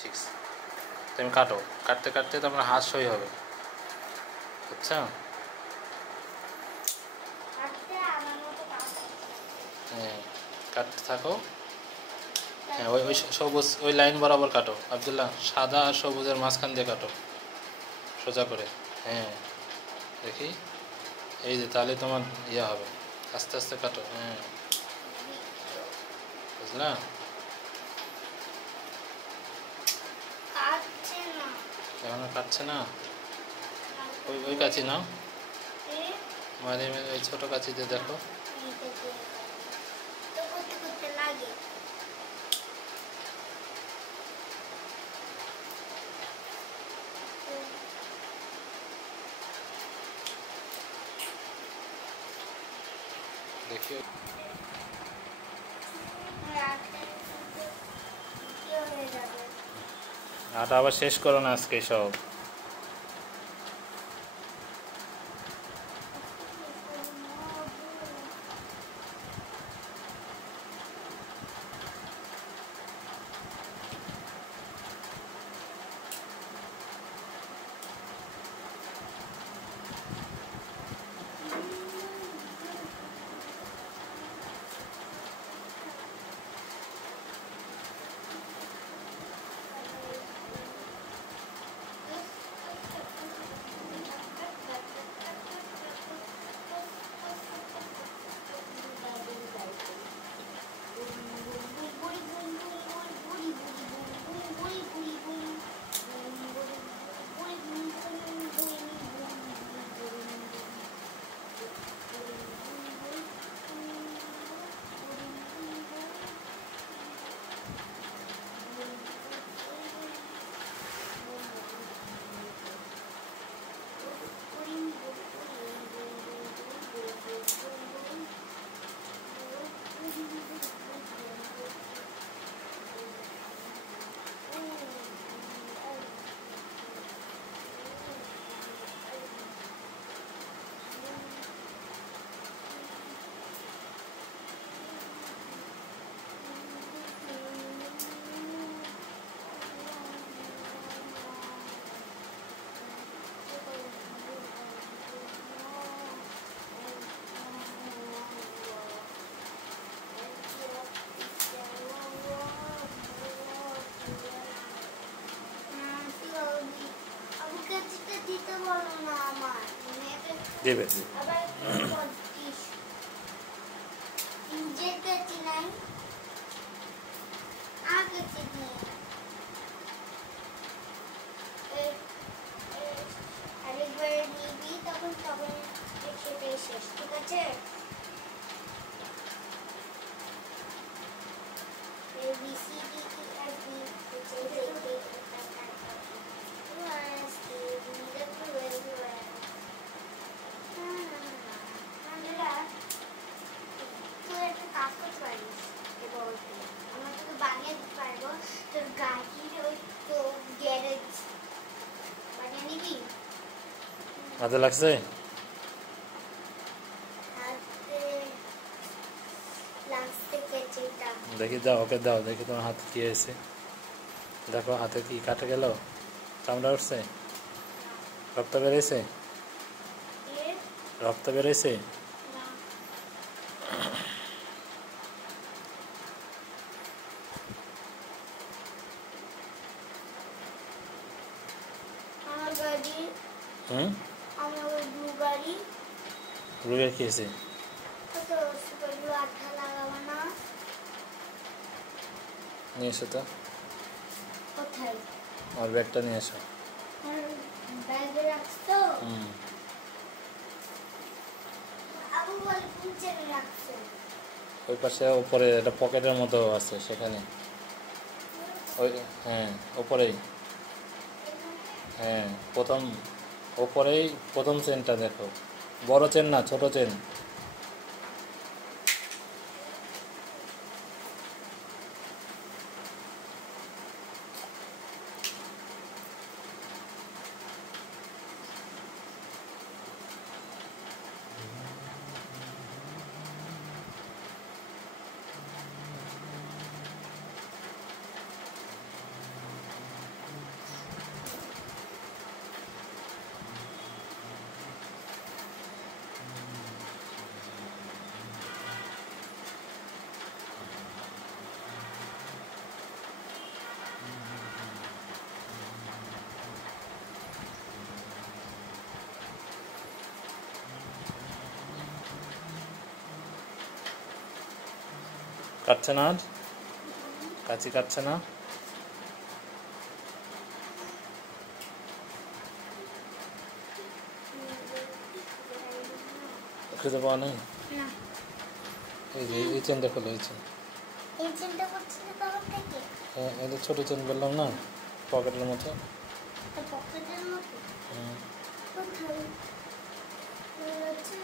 Six. তুমি কাটো, কাটতে কাটতে তোমার হাত সই হবে, বুঝছো? হ্যাঁ, কাটতে থাকো। হ্যাঁ, ওই ওই সবুজ ওই লাইন বরাবর কাটো আবদুল্লাহ, সাদা আর সবুজের মাঝখান দিয়ে কাটো সোজা করে। হ্যাঁ, দেখি, এই যে তাহলে তোমার ইয়ে হবে। আস্তে আস্তে কাটো। হ্যাঁ, বুঝলা? এখনো কাটছে না? ওই ওই কাঁচি নাও, মাঝে মাঝে ওই ছোটো কাঁচিতে দেখো। দেখি, আটা আবার শেষ করো না আজকে সব। দেবে আরেকবার নিবি তখন সেটাই শেষ, ঠিক আছে? হাতে লাগছে? দেখি দাও, ওকে দাও, দেখি তোমার হাতে কি হয়েছে। দেখো হাতে কি কাটে গেল, চামড়া উঠছে, রক্ত বেরোইছে, রক্ত বেরোইছে। হুম, রুগের কি হয়েছে? নিয়ে এসো তো, আর ব্যাগটা নিয়ে এসো। ওই পাশে উপরে একটা পকেটের মতো আছে সেখানে, ওই হ্যাঁ উপরেই, হ্যাঁ প্রথম ওপরেই প্রথম চেনটা দেখো, বড় চেন না, ছোট চেন। কাটছে না আর? কাঁচি কাটছে না? খুঁজে পাওয়া নেই? না, এই যে এই চেনটা খোলো, এই চেন। এই চিন্তা করছিল তখন থেকে। হ্যাঁ, এই যে ছোটো চেন বললাম না, পকেটের মতো। তো পকেটের মতো হুম। কোথায় আছে?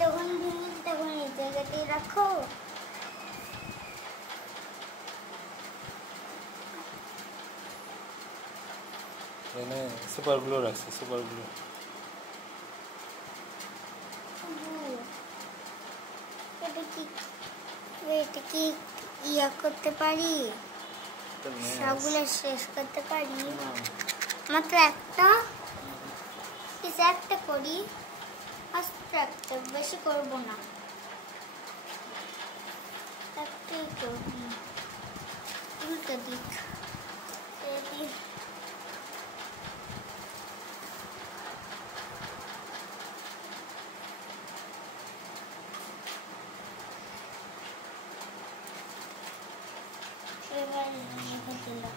তখন ভেঙেছি, তখন এই জায়গাতেই রাখো। এখানে সুপার গ্লু রাখছি, সুপার গ্লু। এটা কি ইয়া করতে পারি? সবগুলো শেষ করতে পারি? মাত্র একটা, কিছু একটা করি, আস্তে একটা, বেশি করবো না, একটাই করবো। উল্টো দিক এবার রেখে দিলাম।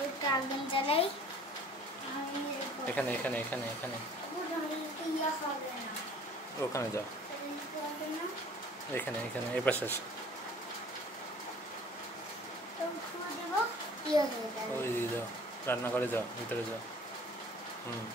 ওইটা আগুন জ্বালাই। এখানে এখানে এখানে এখানে ইয়া হবে না, ওখানে যাও, হবে না। এখানে এখানে এই পাশে এসো। দেবো ইয়ে হয়ে যাবে। ওই দিয়ে যাও, রান্নাঘরে যাও, ভিতরে যাও। হুম।